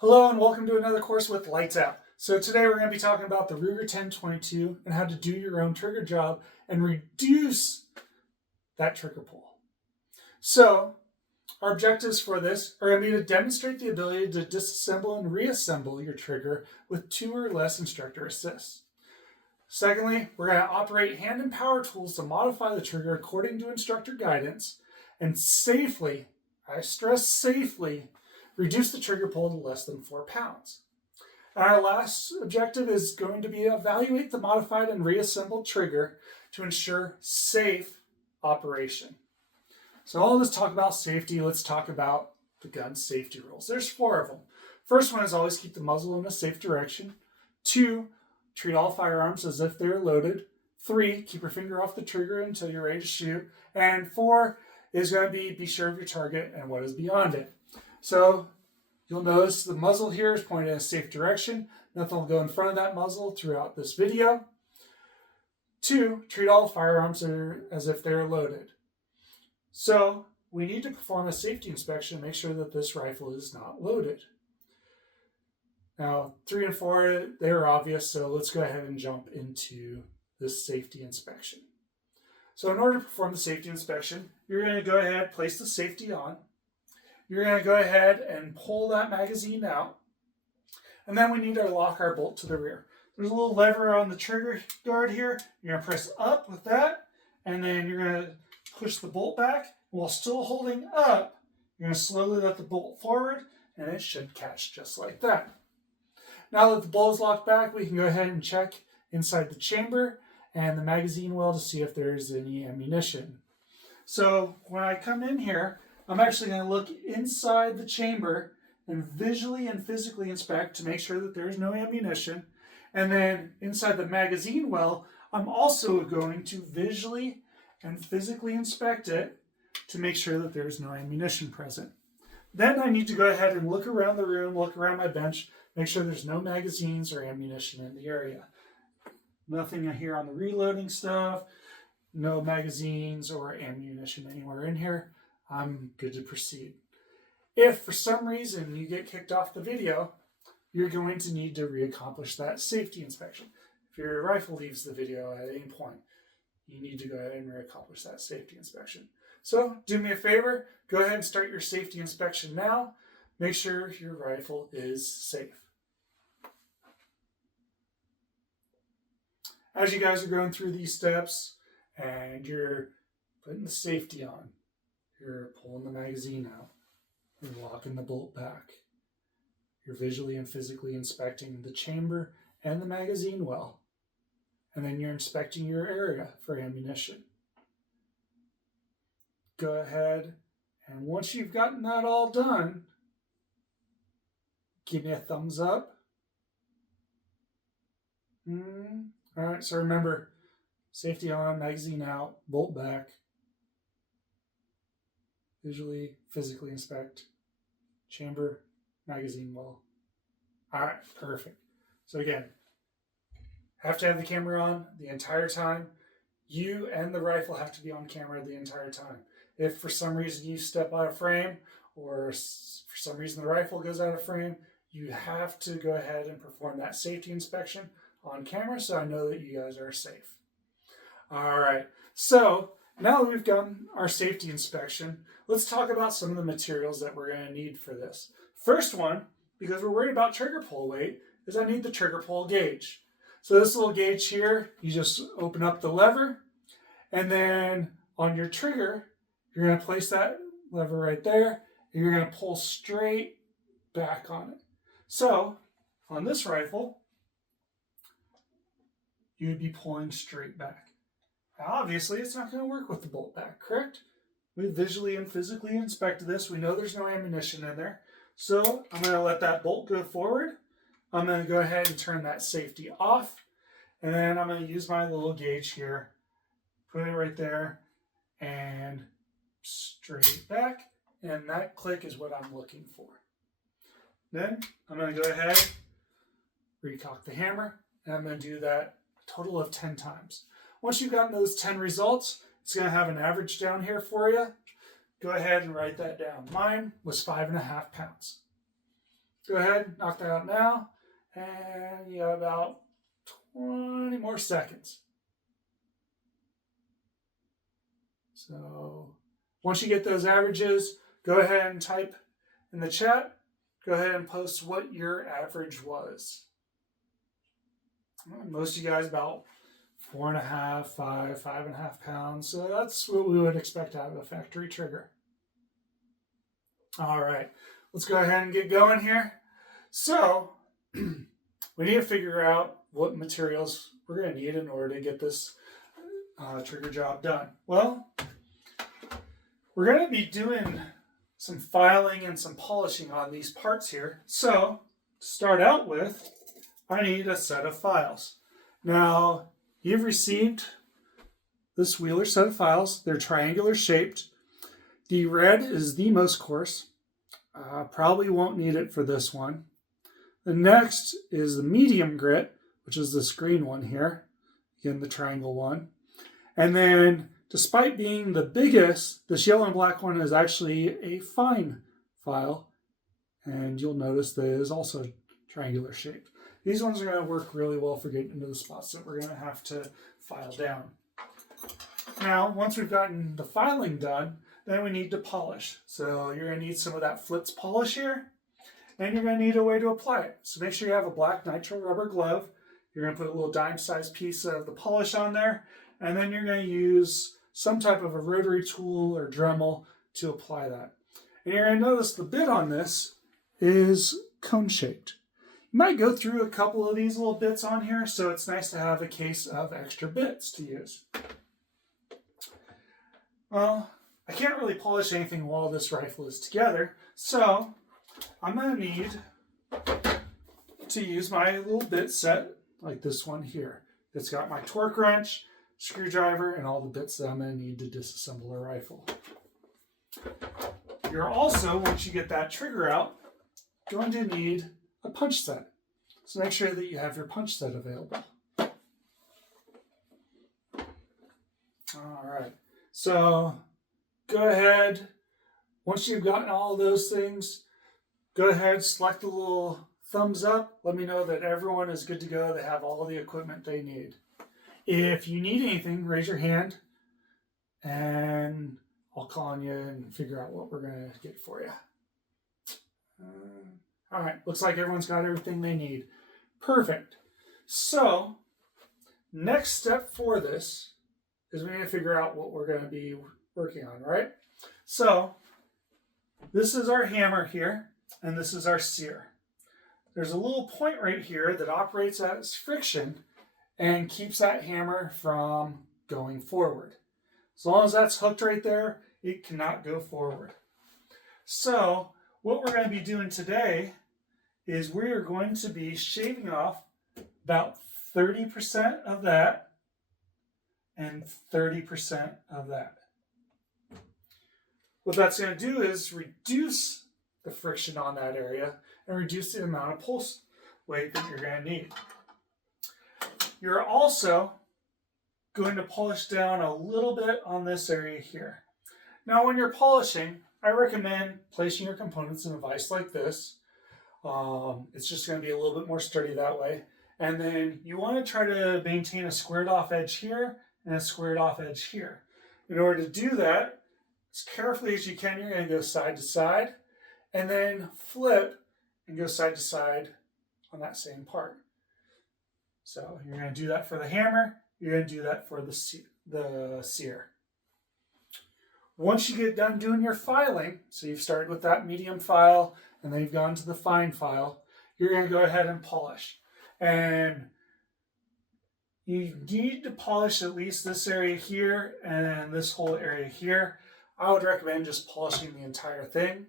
Hello and welcome to another course with Lights Out. So today we're going to be talking about the Ruger 1022 and how to do your own trigger job and reduce that trigger pull. So our objectives for this are going to be to demonstrate the ability to disassemble and reassemble your trigger with 2 or less instructor assists. Secondly, we're going to operate hand and power tools to modify the trigger according to instructor guidance and safely, I stress safely, reduce the trigger pull to less than 4 pounds. And our last objective is going to be evaluate the modified and reassembled trigger to ensure safe operation. So all this talk about safety, let's talk about the gun safety rules. There's 4 of them. First one is always keep the muzzle in a safe direction. 2, treat all firearms as if they're loaded. 3, keep your finger off the trigger until you're ready to shoot. And 4 is going to be sure of your target and what is beyond it. So you'll notice the muzzle here is pointed in a safe direction. Nothing will go in front of that muzzle throughout this video. 2, treat all firearms as if they're loaded. So we need to perform a safety inspection to make sure that this rifle is not loaded. Now 3 and 4, they're obvious, so let's go ahead and jump into this safety inspection. So in order to perform the safety inspection, you're going to go ahead, place the safety on. You're going to go ahead and pull that magazine out. And then we need to lock our bolt to the rear. There's a little lever on the trigger guard here. You're going to press up with that. And then you're going to push the bolt back. While still holding up, you're going to slowly let the bolt forward. And it should catch just like that. Now that the bolt is locked back, we can go ahead and check inside the chamber and the magazine well to see if there's any ammunition. So when I come in here, I'm actually going to look inside the chamber and visually and physically inspect to make sure that there's no ammunition. And then inside the magazine well, I'm also going to visually and physically inspect it to make sure that there's no ammunition present. Then I need to go ahead and look around the room, look around my bench, make sure there's no magazines or ammunition in the area. Nothing here on the reloading stuff, no magazines or ammunition anywhere in here. I'm good to proceed. If for some reason you get kicked off the video, you're going to need to reaccomplish that safety inspection. If your rifle leaves the video at any point, you need to go ahead and reaccomplish that safety inspection. So do me a favor, go ahead and start your safety inspection now. Make sure your rifle is safe. As you guys are going through these steps and you're putting the safety on, you're pulling the magazine out, you're locking the bolt back, you're visually and physically inspecting the chamber and the magazine well, and then you're inspecting your area for ammunition. Go ahead, and once you've gotten that all done, give me a thumbs up. All right, so remember, safety on, magazine out, bolt back. Visually, physically inspect, chamber, magazine well. All right, perfect. So again, have to have the camera on the entire time. You and the rifle have to be on camera the entire time. If for some reason you step out of frame or for some reason the rifle goes out of frame, you have to go ahead and perform that safety inspection on camera so I know that you guys are safe. All right, so now that we've done our safety inspection, let's talk about some of the materials that we're going to need for this. First one, because we're worried about trigger pull weight, is I need the trigger pull gauge. So this little gauge here, you just open up the lever, and then on your trigger, you're going to place that lever right there, and you're going to pull straight back on it. So on this rifle, you would be pulling straight back. Now, obviously, it's not going to work with the bolt back, correct? We visually and physically inspected this. We know there's no ammunition in there. So I'm going to let that bolt go forward. I'm going to go ahead and turn that safety off. And then I'm going to use my little gauge here, put it right there, and straight back. And that click is what I'm looking for. Then I'm going to go ahead, recock the hammer, and I'm going to do that a total of 10 times. Once you've gotten those 10 results, it's going to have an average down here for you. Go ahead and write that down. Mine was 5.5 pounds. Go ahead, knock that out now, and you have about 20 more seconds. So once you get those averages, go ahead and type in the chat. Go ahead and post what your average was. Most of you guys about 4.5, 5, 5.5 pounds. So that's what we would expect out of a factory trigger. All right, let's go ahead and get going here. So we need to figure out what materials we're going to need in order to get this trigger job done. Well, we're going to be doing some filing and some polishing on these parts here. So to start out with, I need a set of files. Now, you've received this Wheeler set of files. They're triangular shaped. The red is the most coarse. Probably won't need it for this one. The next is the medium grit, which is this green one here. Again, the triangle one. And then, despite being the biggest, this yellow and black one is actually a fine file. And you'll notice that it is also triangular shaped. These ones are going to work really well for getting into the spots that we're going to have to file down. Now, once we've gotten the filing done, then we need to polish. So you're going to need some of that Flips polish here, and you're going to need a way to apply it. So make sure you have a black nitrile rubber glove. You're going to put a little dime-sized piece of the polish on there, and then you're going to use some type of a rotary tool or Dremel to apply that. And you're going to notice the bit on this is cone-shaped. You might go through a couple of these little bits on here, so it's nice to have a case of extra bits to use. Well, I can't really polish anything while this rifle is together, so I'm going to need to use my little bit set, like this one here. It's got my torque wrench, screwdriver, and all the bits that I'm going to need to disassemble a rifle. You're also, once you get that trigger out, going to need a punch set. So make sure that you have your punch set available. All right. So go ahead, once you've gotten all those things, go ahead, select the little thumbs up. Let me know that everyone is good to go. They have all the equipment they need. If you need anything, raise your hand and I'll call on you and figure out what we're going to get for you. All right, looks like everyone's got everything they need. Perfect. So, next step for this is we need to figure out what we're going to be working on, right? So, this is our hammer here, and this is our sear. There's a little point right here that operates as friction and keeps that hammer from going forward. As long as that's hooked right there, it cannot go forward. So, what we're going to be doing today is we're going to be shaving off about 30% of that and 30% of that. What that's going to do is reduce the friction on that area and reduce the amount of pulse weight that you're going to need. You're also going to polish down a little bit on this area here. Now, when you're polishing, I recommend placing your components in a vise like this. It's just going to be a little bit more sturdy that way. And then you want to try to maintain a squared off edge here and a squared off edge here. In order to do that, as carefully as you can, you're going to go side to side and then flip and go side to side on that same part. So you're going to do that for the hammer, you're going to do that for the sear. Once you get done doing your filing, so you've started with that medium file and then you've gone to the fine file, you're going to go ahead and polish. And you need to polish at least this area here and this whole area here. I would recommend just polishing the entire thing.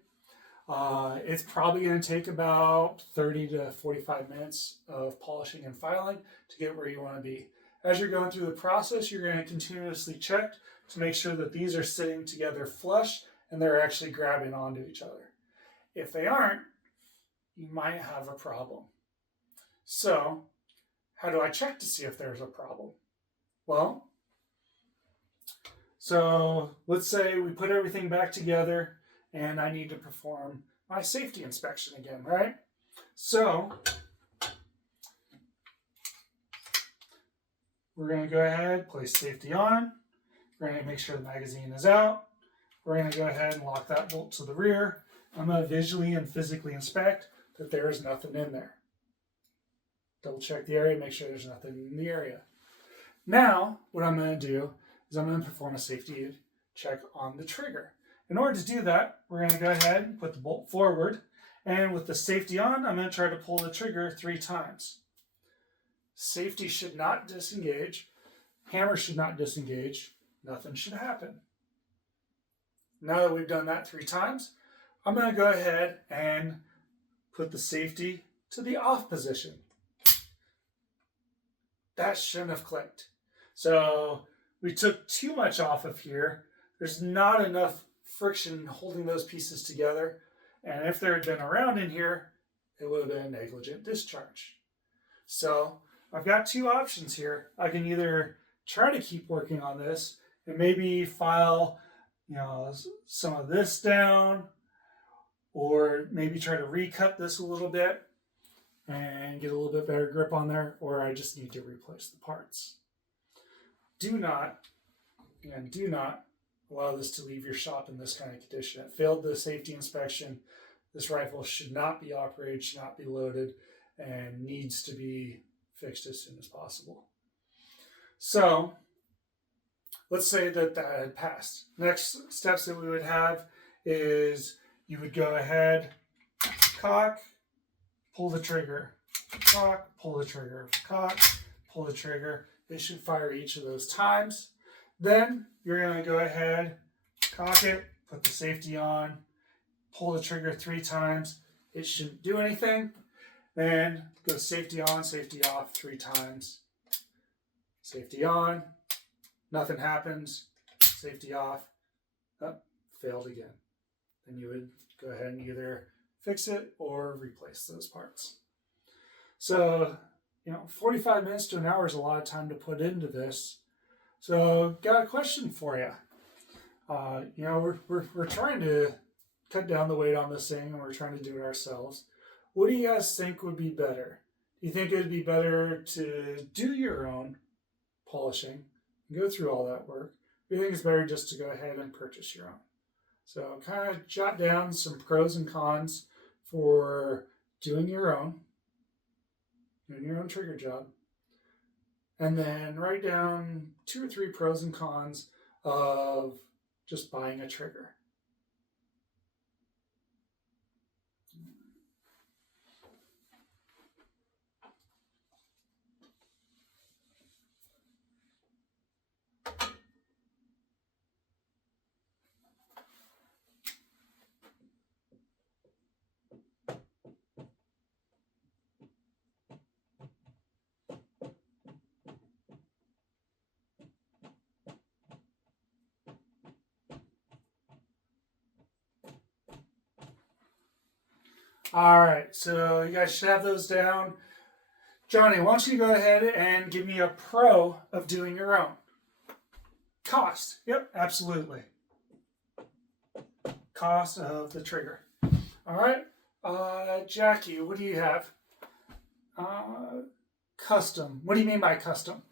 It's probably going to take about 30 to 45 minutes of polishing and filing to get where you want to be. As you're going through the process, you're going to continuously check to make sure that these are sitting together flush and they're actually grabbing onto each other. If they aren't, you might have a problem. So, how do I check to see if there's a problem? Well, so let's say we put everything back together and I need to perform my safety inspection again, right? So we're going to go ahead, place safety on. We're going to make sure the magazine is out. We're going to go ahead and lock that bolt to the rear. I'm going to visually and physically inspect that there is nothing in there. Double check the area, make sure there's nothing in the area. Now, what I'm going to do is I'm going to perform a safety check on the trigger. In order to do that, we're going to go ahead and put the bolt forward. And with the safety on, I'm going to try to pull the trigger 3 times. Safety should not disengage. Hammer should not disengage. Nothing should happen. Now that we've done that 3 times, I'm going to go ahead and put the safety to the off position. That shouldn't have clicked. So we took too much off of here. There's not enough friction holding those pieces together. And if there had been a round in here, it would have been a negligent discharge. So I've got 2 options here. I can either try to keep working on this and maybe file, some of this down, or maybe try to recut this a little bit and get a little bit better grip on there, or I just need to replace the parts. Do not allow this to leave your shop in this kind of condition. It failed the safety inspection. This rifle should not be operated, should not be loaded, and needs to be fixed as soon as possible. So let's say that had passed. Next steps that we would have is you would go ahead, cock, pull the trigger, cock, pull the trigger, cock, pull the trigger. It should fire each of those times. Then you're going to go ahead, cock it, put the safety on, pull the trigger 3 times. It shouldn't do anything. Then go safety on, safety off 3 times. Safety on, nothing happens. Safety off, failed again. Then you would go ahead and either fix it or replace those parts. So, 45 minutes to an hour is a lot of time to put into this. So, got a question for you. We're trying to cut down the weight on this thing, and we're trying to do it ourselves. What do you guys think would be better? Do you think it would be better to do your own polishing and go through all that work? Or do you think it's better just to go ahead and purchase your own? So, kind of jot down some pros and cons for doing your own trigger job. And then write down 2 or 3 pros and cons of just buying a trigger. All right, so you guys should have those down. Johnny, why don't you go ahead and give me a pro of doing your own? Cost. Yep, absolutely. Cost of the trigger. All right, Jackie, what do you have? Custom. What do you mean by custom?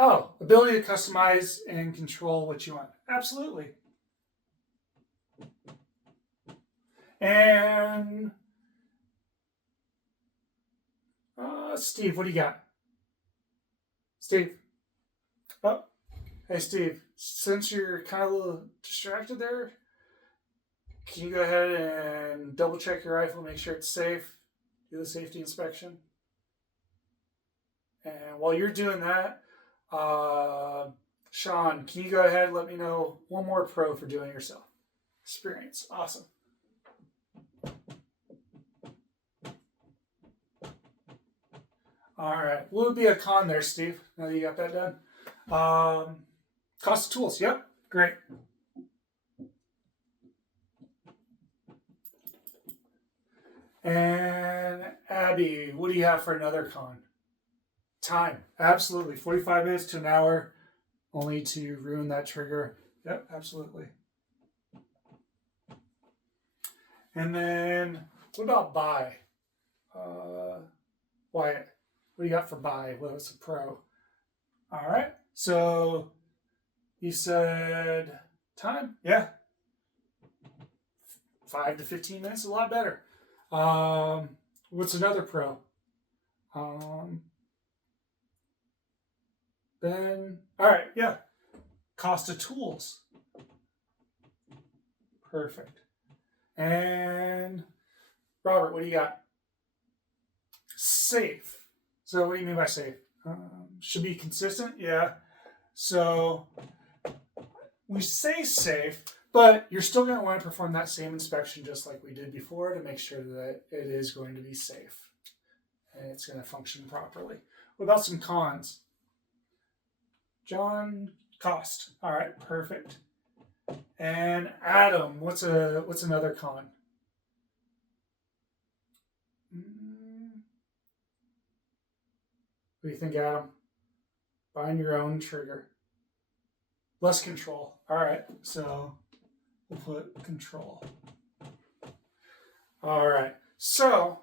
Oh, ability to customize and control what you want. Absolutely. And Steve, what do you got? Steve. Oh, hey Steve, since you're kind of a little distracted there, can you go ahead and double check your rifle, make sure it's safe, do the safety inspection? And while you're doing that, Sean, can you go ahead and let me know one more pro for doing it yourself? Experience. Awesome. All right. What would be a con there, Steve? Now that you got that done. Cost of tools. Yep. Great. And Abby, what do you have for another con? Time. Absolutely. 45 minutes to an hour only to ruin that trigger. Yep, absolutely. And then What about buy? Wyatt, what do you got for buy? What's a pro? All right. So you said time? Yeah. 5 to 15 minutes is a lot better. What's another pro? Then, all right, yeah. Cost of tools. Perfect. And Robert, what do you got? Safe. So what do you mean by safe? Should be consistent? Yeah. So we say safe, but you're still going to want to perform that same inspection just like we did before to make sure that it is going to be safe and it's going to function properly. What about some cons? John, cost. All right, perfect. And Adam, what's another con? What do you think, Adam? Find your own trigger. Less control. All right, so we'll put control. All right, so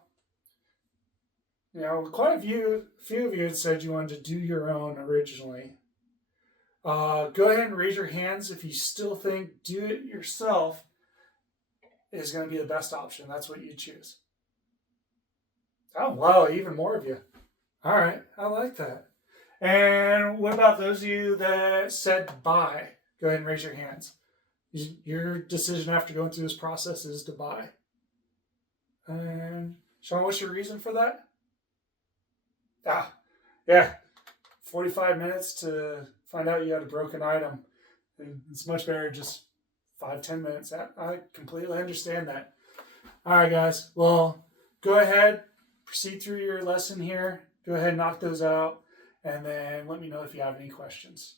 quite a few of you had said you wanted to do your own originally. Go ahead and raise your hands if you still think do it yourself is going to be the best option. That's what you choose. Oh, wow, even more of you. All right, I like that. And what about those of you that said buy? Go ahead and raise your hands. Your decision after going through this process is to buy. And Sean, what's your reason for that? Yeah, 45 minutes to find out you had a broken item. It's much better just 5-10 minutes. I completely understand that. All right, guys. Well, go ahead, proceed through your lesson here. Go ahead and knock those out, and then let me know if you have any questions.